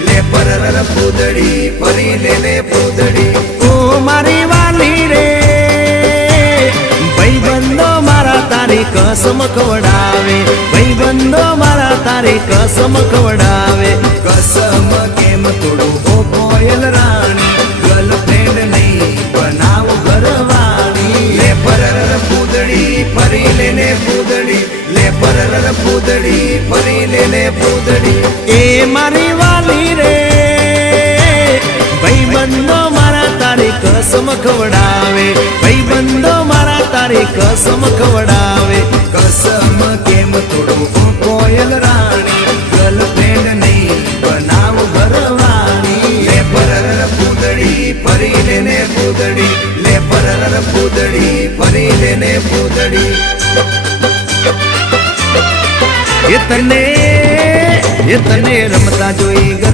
લે પરર પૂદડી ફરી લે પૂદડી ઓ મારી વાલી રે ભાઈબંધો મારા તારી કસમ ખવડાવે ભાઈબંધો મારા તારી કસમ ખવડાવે કસમ કેમ તોડું ઓ કોયલ રાણી ગર્લફ્રેન્ડ નહીં બનાવ ઘરવાળી લે પરર પૂદડી ફરી લે પૂદડી લે પરર પૂદડી ફરી લે પૂદડી એ મારી વાલી રે ભાઈબંધો મારા તારી કસમ ખવડાવે ભાઈબંધો મારા તારી કસમ ખવડાવે કસમ કેમ તોડું ઓ કોયલ રાણી ગર્લફ્રેન્ડ નહીં બનાવ ઘરવાળી લે પરર પૂદડી ફરી લે પૂદડી લે પરર પૂદડી ફરી લે પૂદડી એ તને રમતા જોઈ